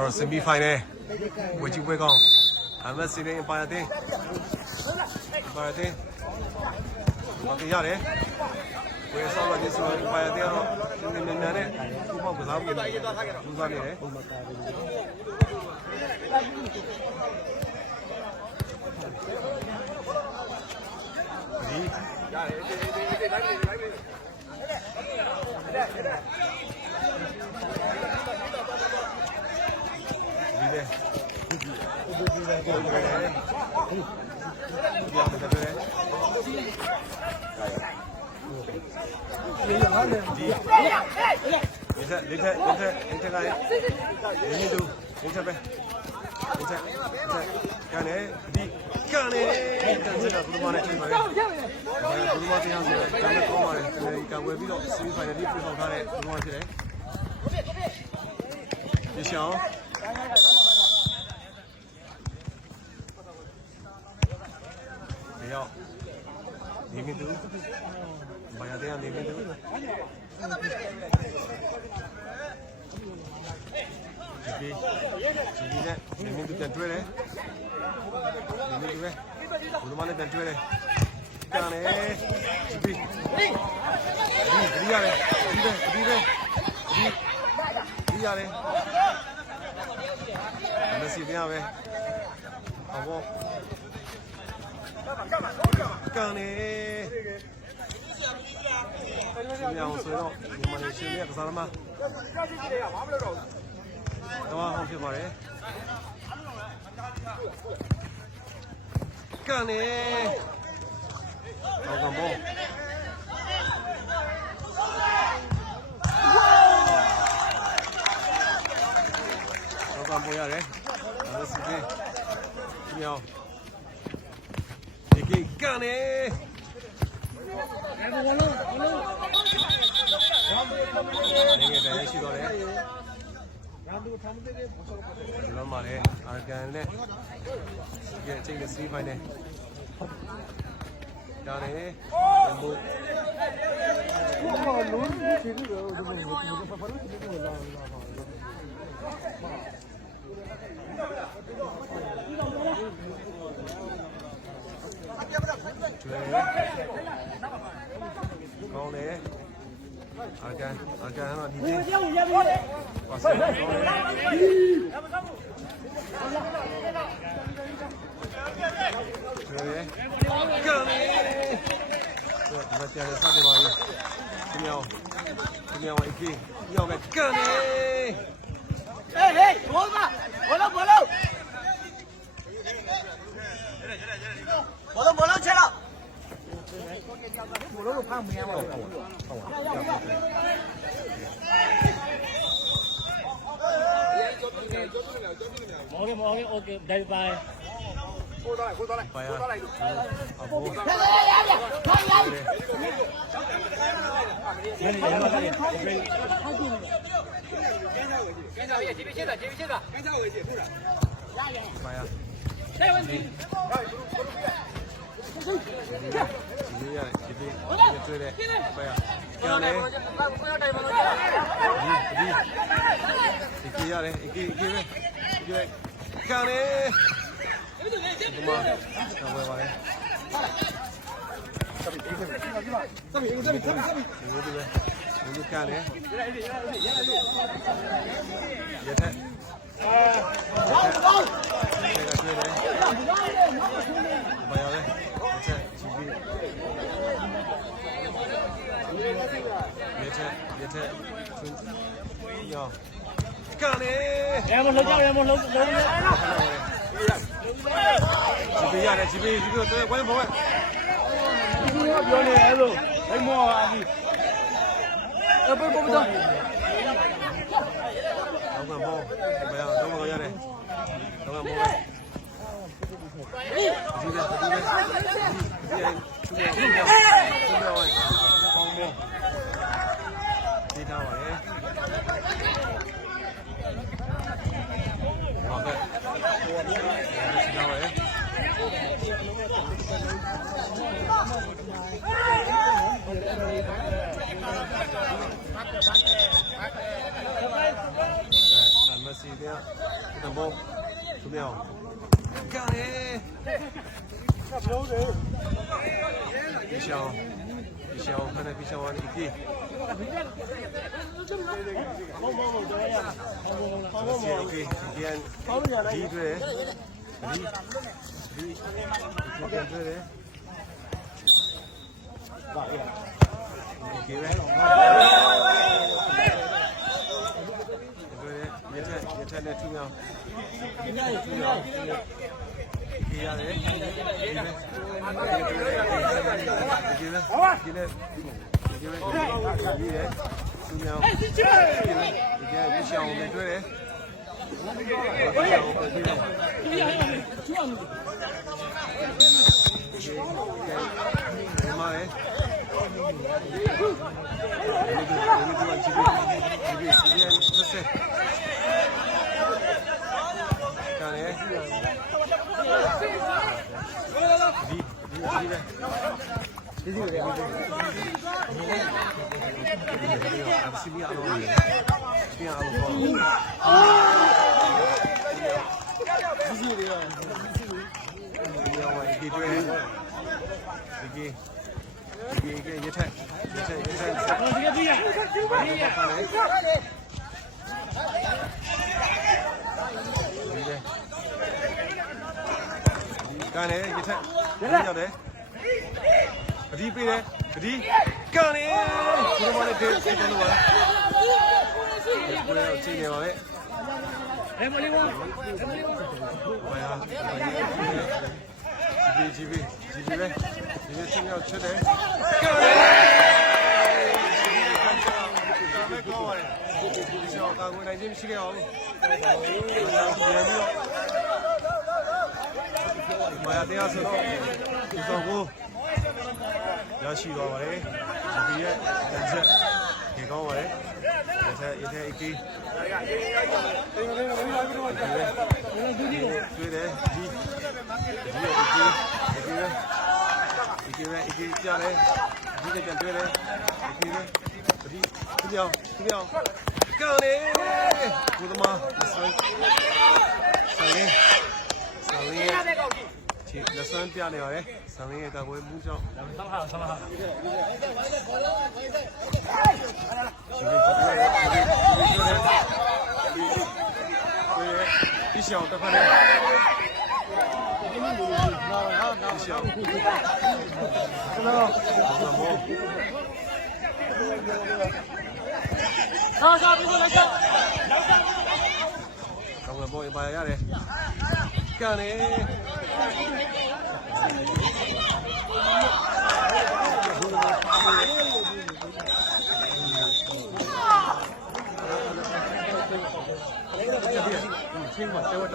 Or semi-final. Which you work on. I'm not sitting in Bayate. Bayate. What are you? Where's all of this? Bayate. Come on, because I'm going to Okay, bye bye. Messi there. မအောင်ကန်လေပြရှောင်းခဏပြရှောင်းကနေဒီဒီတွေ့ဒီပြန်တွေ့တယ်ပါရဒီပဲရထက်နဲ့ထူအောင်ဒီရတယ်ဒီပဲဒီနဲ့သူများဒီပြရှောင်းနဲ့တွေ့တယ်မားကန်လေရထက်ရောက်တယ်ပတိပေးတယ်ပတိကန်လေဒီမှာလည်းဒေးစိတ်တယ်လို့ပါဘယ်လိုချိန်နေပါလဲဘယ်မလေးဝါဂျီဘီပဲဒီနေ့ချင်းရောက်ချက်တယ်ကန်လေဘယ်ကောင်းပါလဲဒီချောင်းကဝင်နိုင်ခြင်းမရှိခဲ့အောင်ပြန်ပြီးတော့မာယာတရားဆိုတော့ဒီဆောင်ကိုရရှိသွားပါတယ်ဒီရဲ့လက်ချက်ဒီကောင်းပါတယ်လက်ချက်ရတဲ့အကီးတွေ့တယ်ဒီအကီးကြတယ်ဒီကပြန်တွေ့တယ်အကီးပဲဒီပြောင်းကောင်းလေဘုဒ္ဓမာဆိုင်ချစ်လက်စွမ်းပြနေပါလေဆံလေးရဲ့ကာကွယ်မှုကြောင့်ဆလာဟာဒီရှောင်းတစ်ဖက်နဲ့ဒီရှောင်းကာကွယ်ဘောပါရတယ်ကန်နေချင်းပါတော့က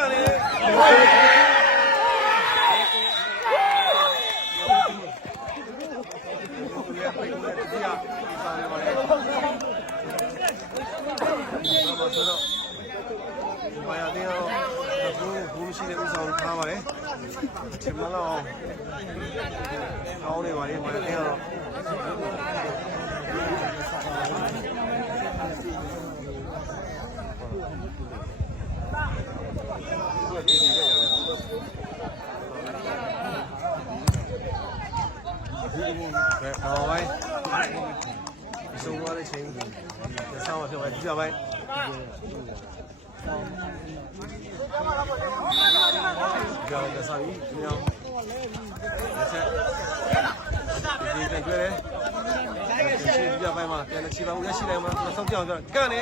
န်နေမာယာတင်းအောင်ဘူးရှိတဲ့ဥဆောင်ထားပါတယ်ချင်မလောက်အောင်နေပါလေမာယာတင်းအောင်好呗，收我的钱，这上我这边比较呗。比较的上衣，怎么样？没事，你感觉嘞？比较呗嘛，点了750起来嘛，上吊着干嘞。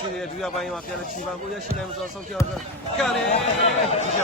现在主要班嘛，变了7班，我也现在说送票是干的，技巧。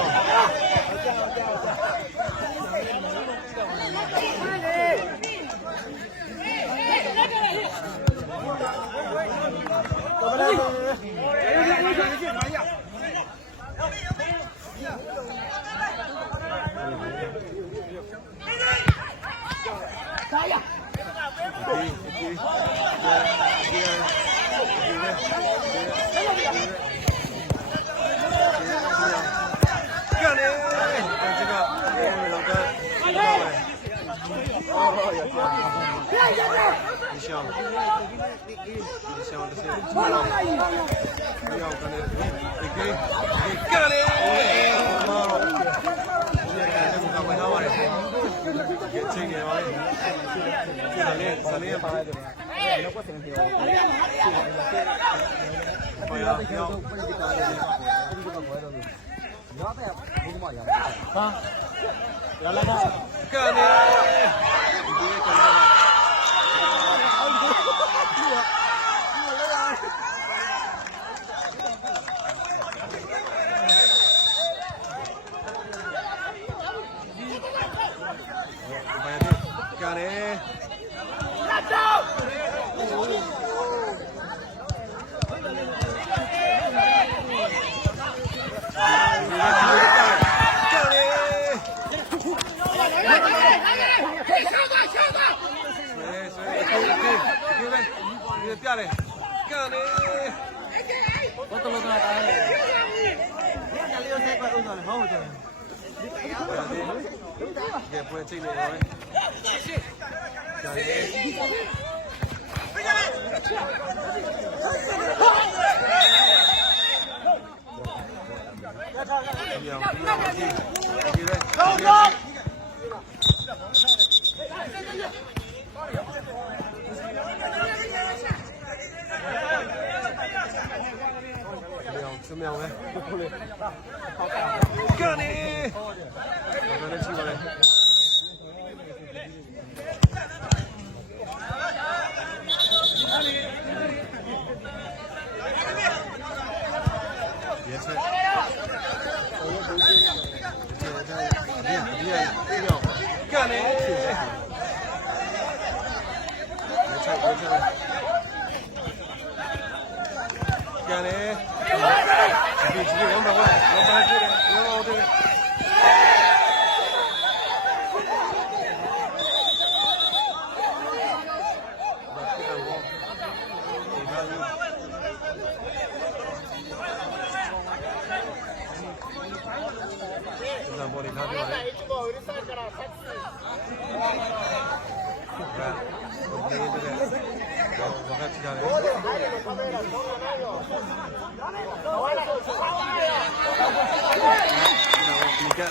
က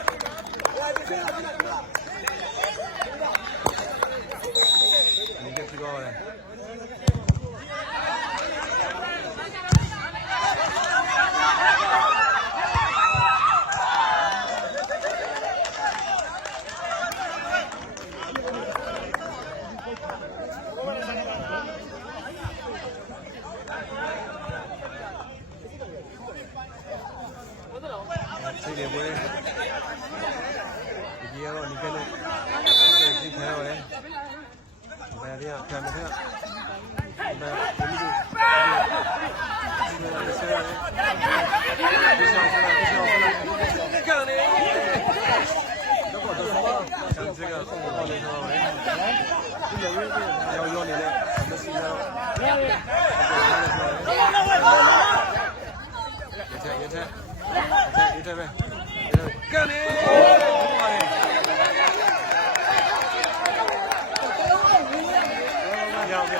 要不要？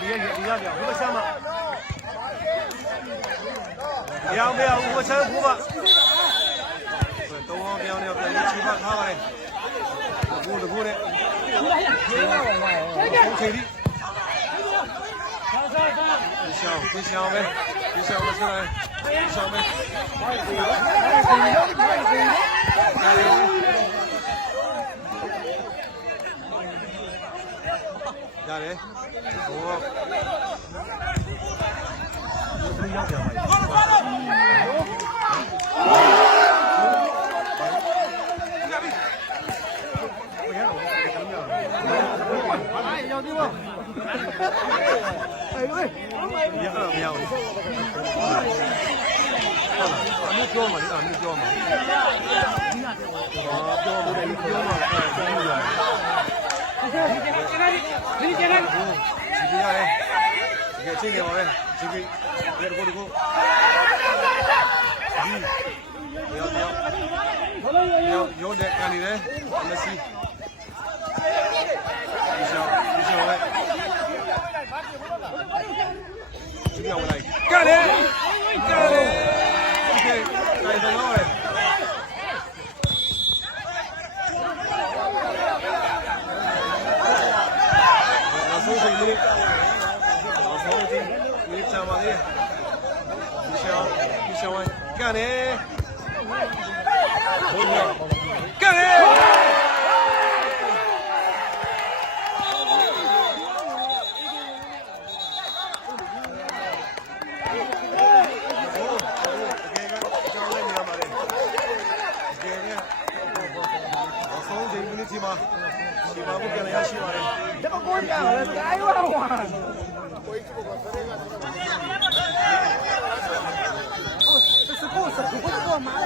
你要不要？我想嘛。要不要？我想不吧。东方标呢，变成七八卡了嘞。过的。OK的。别想呗，出来，加油！我不要讲了。你看没有？没标嘛？你没标嘛？标不得标嘛？你进来。几下嘞？这个嘛呗，这个过。有的看你嘞，没事。你笑喂。这个我来，干嘞！OK， 来得了嘞。老手水的，你站嘛的，你笑完干嘞！干嘞！起码不跟人家起码的。这个国家了，该玩玩。这是故事，不是我妈的。